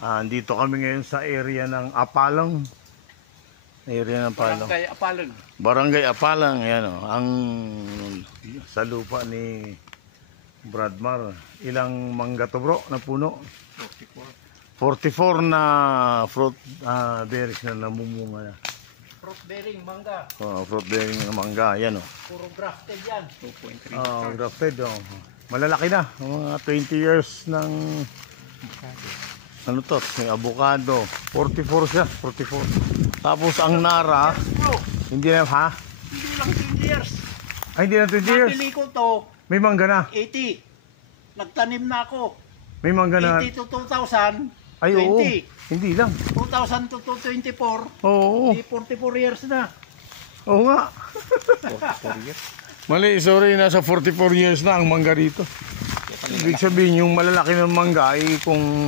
Andito kami ngayon sa area ng Apalang. Area ng Apalang. Barangay Apalang. Barangay Apalang, yan o. Ang sa lupa ni Bradmar. Ilang mangga to bro na puno? 44 na fruit berries na namumunga na. Fruit bearing mangga. Fruit bearing na mangga, yan o. Puro grafted yan. 2.3 grafted o. Malalaki na. Mga 20 years ng ano to, may avocado. 44 siya, 44. Tapos ang Nara, hindi na, ha? Hindi lang 20 years. Ay, hindi na 20 years. Napili ko to, May mangga na. 80. Nagtanim na ako. May mangga na. 80 to 2000. Ay, oo. 20. Hindi lang. 2000 to 24. Oo. Di 44 years na. Oo nga. 44 years. Mali, sorry, nasa 44 years na ang mangga dito. Ibig sabihin, yung malalaki ng mangga ay kung